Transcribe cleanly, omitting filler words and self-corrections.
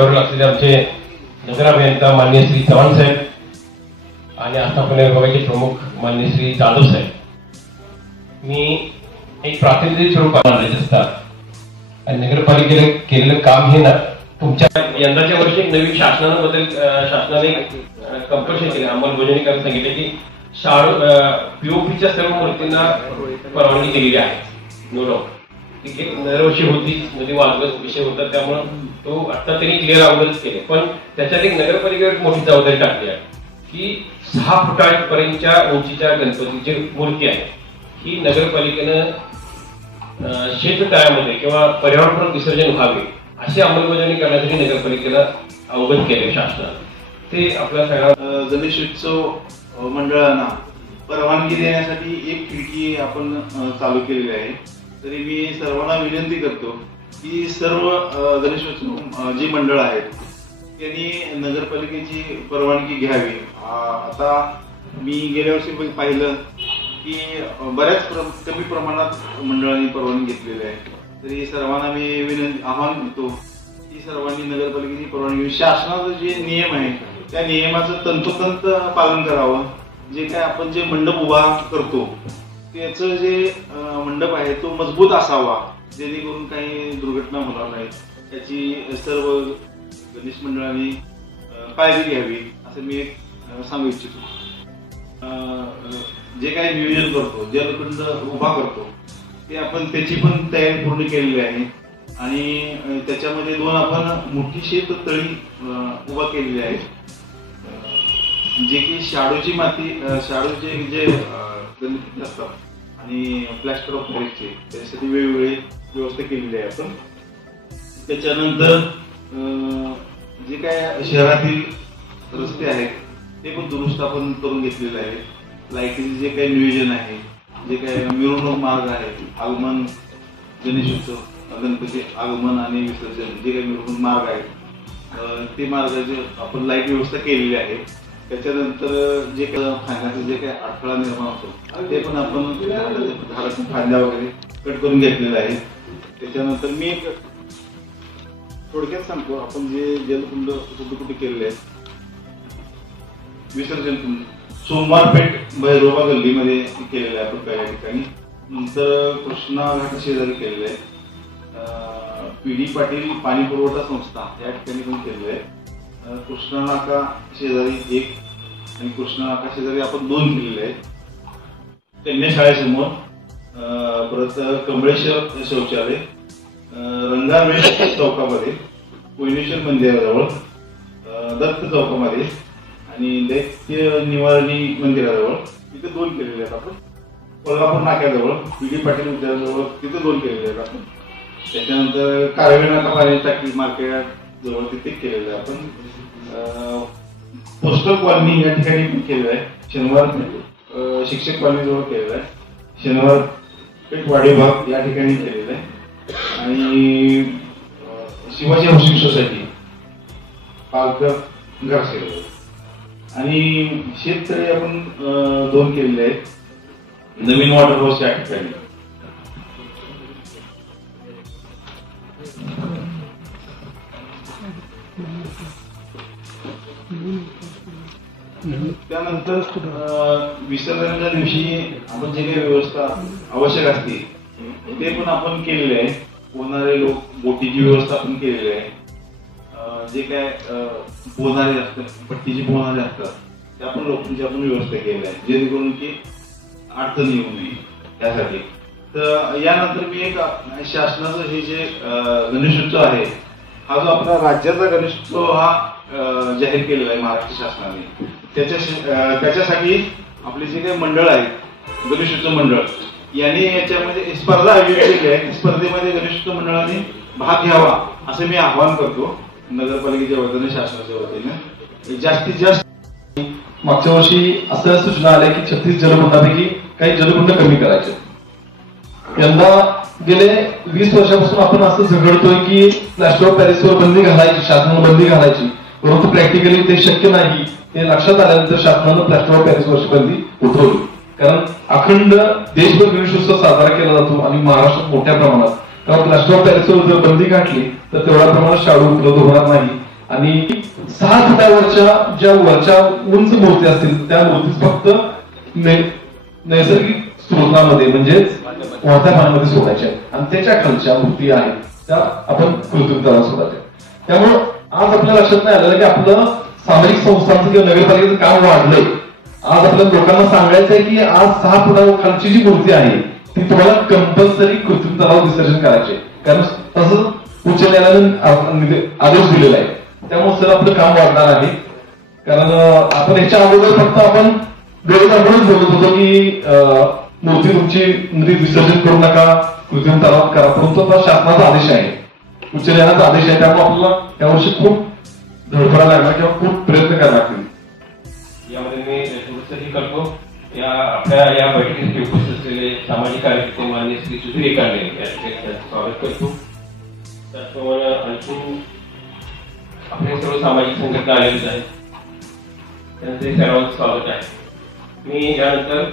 विषयावर असलेले आमचे नगर अभियंता माननीय श्री चव्हाण साहेब आणि आस्थापना विभागाचे प्रमुख माननीय श्री जाधव साहेब, मी एक प्रातिनिधिक स्वरूपात असतात आणि नगरपालिकेने केलेलं काम हे ना तुमच्या यंदाच्या वर्षी नवीन शासनाने कंपल्शन केले, अंमलबजावणी करायला सांगितले की शाळू पीओपीच्या सर्व मूर्तींना परवानगी दिलेली आहे. नो डाऊट दरवर्षी होती मध्ये वादग्रस्त विषय होता, त्यामुळे तो आता त्यांनी क्लिअर अगोदरच केले. पण त्याच्यात एक नगरपालिकेवर मोठी जबाबदारी टाकली आहे की 6 फुटापर्यंतच्या उंचीच्या गणपतीची मूर्ती आहे ही नगरपालिकेनं शेततळ्यामध्ये किंवा पर्यावरणपूरक विसर्जन व्हावे अशी अंमलबजावणी करण्यासाठी नगरपालिकेला अवगत केले शासनाने. ते आपल्या सगळ्या गणेशोत्सव मंडळांना परवानगी देण्यासाठी एक खिडकी आपण चालू केलेली आहे. तरी मी सर्वांना विनंती करतो की सर्व गणेशोत्सव जी मंडळ आहेत त्यांनी नगरपालिकेची परवानगी घ्यावी. आता मी गेल्या वर्षी पाहिलं की बऱ्याच कमी प्रमाणात मंडळांनी परवानगी घेतलेली आहे. तरी सर्वांना मी आवाहन करतो की सर्वांनी नगरपालिकेची परवानगी, शासनाचा जे नियम आहे त्या नियमाचं तंतोतंत पालन करावं. जे काय आपण जे मंडप उभा करतो त्याचं जे मंडप आहे तो मजबूत असावा, जेणेकरून काही दुर्घटना होणार नाही त्याची सर्व गणेश मंडळांनी काळजी घ्यावी असं मी सांगू इच्छितो. जे काही नियोजन करतो, जलकुंड उभा करतो ते आपण त्याची पण तयारी पूर्ण केलेली आहे आणि त्याच्यामध्ये 2 आपण मोठी शेत तळी उभा केलेली आहे, जे की शाडूची माती, शाडूचे जे गणपती असतात आणि प्लॅस्टर ऑफ पॅरिसचे त्यासाठी वेगवेगळी व्यवस्था केलेली आहे आपण. त्याच्यानंतर जे काय शहरातील रस्ते आहेत ते पण दुरुस्त आपण करून घेतलेले आहे. लाईटीचे जे काही नियोजन आहे, जे काही मिरवणूक मार्ग आहे, आगमन गणेशोत्सव गणपती आगमन आणि विसर्जन जे काही मिरवणूक मार्ग आहे ते मार्गाचे आपण लाईट व्यवस्था केलेली आहे. त्याच्यानंतर जे फायद्याचा जे काही अडथळा निर्माण होतो ते पण आपण झाडाच्या फांद्या वगैरे कट करून घेतलेला आहे. त्याच्यानंतर मी एक थोडक्यात सांगतो, आपण जे जलकुंड कुठे केलेले आहेत, विसर्जन कुंड सोमवारपेठ भैरोबा गल्लीमध्ये केलेलं आहे आपण काही ठिकाणी. नंतर कृष्णा घाट शेजारी केलेलं आहे. PD पाटील पाणी पुरवठा संस्था या ठिकाणी पण केलेलं आहे. कृष्णा नाका शेजारी 1 आणि कृष्णा नाका शेजारी आपण 2 केलेले आहेत. कन्या शाळेसमोर, परत कमळेश्वर शौचालय, रंगारमेश चौकामध्ये, कोयनेश्वर मंदिराजवळ, दत्त चौकामध्ये आणि दैत्य निवारणी मंदिराजवळ तिथे 2 केलेले आहेत आपण. कोल्हापूर नाक्याजवळ PD पाटील विद्यालयाजवळ तिथे 2 केलेले आहेत आपण. त्याच्यानंतर कारवे नाका पाणी टाकी मार्केट जवळ तिथे केलेलं आहे आपण. पोस्टल कॉलनी या ठिकाणी पण केलेलं आहे. शनिवार शिक्षक कॉलनी जवळ केलेलं आहे. शनिवार पेठ वाडी भाग या ठिकाणी केलेलं आहे आणि शिवाजी हाऊसिंग सोसायटी पालकर घरसेवा आणि शेततळे आपण 2 केलेले आहेत. नवीन वॉटर हाऊस या ठिकाणी. त्यानंतर विसर्जनाच्या दिवशी आपण जे काही व्यवस्था आवश्यक असते ते पण आपण केलेले आहे. पोहणारे लोक बोटीची व्यवस्था आपण केलेली आहे. जे काय पोहणारे असतात, पट्टीचे पोहणारे असतात त्या पण लोकांची आपण व्यवस्था केलेली आहे, जेणेकरून की अडचण येऊ नये त्यासाठी. तर यानंतर मी एक शासनाचं हे जे गणेशोत्सव आहे हा जो आपला राज्याचा गणेशोत्सव हा जाहीर केलेला आहे महाराष्ट्र शासनाने. त्याच्यासाठी आपले जे काही मंडळ आहेत गणेशोत्सव मंडळ यांनी याच्यामध्ये स्पर्धा आयोजित केली आहे. स्पर्धेमध्ये गणेशोत्सव मंडळाने भाग घ्यावा असं मी आवाहन करतो नगरपालिकेच्या वतीने, शासनाच्या वतीने. जास्तीत जास्त मागच्या वर्षी असं सूचना आल्या की 36 जलकुंडापैकी काही जलकुंड कमी करायचे. यंदा गेले 20 वर्षापासून आपण असं झगडतोय की प्लॅस्टर ऑफ पॅरिसवर बंदी घालायची, शासनानं बंदी घालायची, परंतु प्रॅक्टिकली ते शक्य नाही. ते लक्षात आल्यानंतर शासनानं प्लॅस्टर ऑफ पॅरिसवरची बंदी उठवली. कारण अखंड देशभर गणेशोत्सव साजरा केला जातो आणि महाराष्ट्रात मोठ्या प्रमाणात. कारण प्लॅस्टर ऑफ पॅरिसवर जर बंदी घातली तर तेवढ्या प्रमाणात शाडू उपलब्ध होणार नाही. आणि 6 फुटावरच्या ज्या वरच्या उंच मूर्ती असतील त्या मूर्ती फक्त नैसर्गिक स्रोतामध्ये म्हणजेच वाहत्या पाण्यामध्ये सोडायच्या आणि त्याच्या खालच्या मूर्ती आहेत त्या आपण कृत्रिम तलावात सोडायच्या. त्यामुळं आज आपल्या लक्षात नाही आलेलं की आपलं सामाजिक संस्थांचं किंवा नगरपालिकेचं काम वाढलंय. आज आपल्या लोकांना सांगायचं आहे की आज 6 फुटाखालची जी मूर्ती आहे ती तुम्हाला कंपल्सरी कृत्रिम तलावात विसर्जन करायचे, कारण तसंच उच्च न्यायालयाने आदेश दिलेला आहे. त्यामुळे सर आपलं काम वाढणार आहे. कारण आपण याच्या अगोदर फक्त आपण डोळे दाबूनच बोलत होतो की मूर्ती तुमची नदीत विसर्जन करू नका, कृत्रिम तलावात करा, परंतु आता शासनाचा आदेश आहे, उच्च न्यायालयाचा आदेश आहे. त्यामुळे आपल्याला यावर्षी खूप धडपडा लागणार किंवा खूप प्रयत्न करावे लागतील. यामध्ये मी थोडंसंही करतो. आपल्या या बैठकीसाठी उपस्थित असलेले सामाजिक कार्यकर्ते माननीय श्री सुधीर एकांडे या ठिकाणी त्यांचं स्वागत करतो. त्याचप्रमाणे आणखी आपले सर्व सामाजिक संघटना आलेले आहेत, त्यांचे सर्वांचं स्वागत आहे. मी यानंतर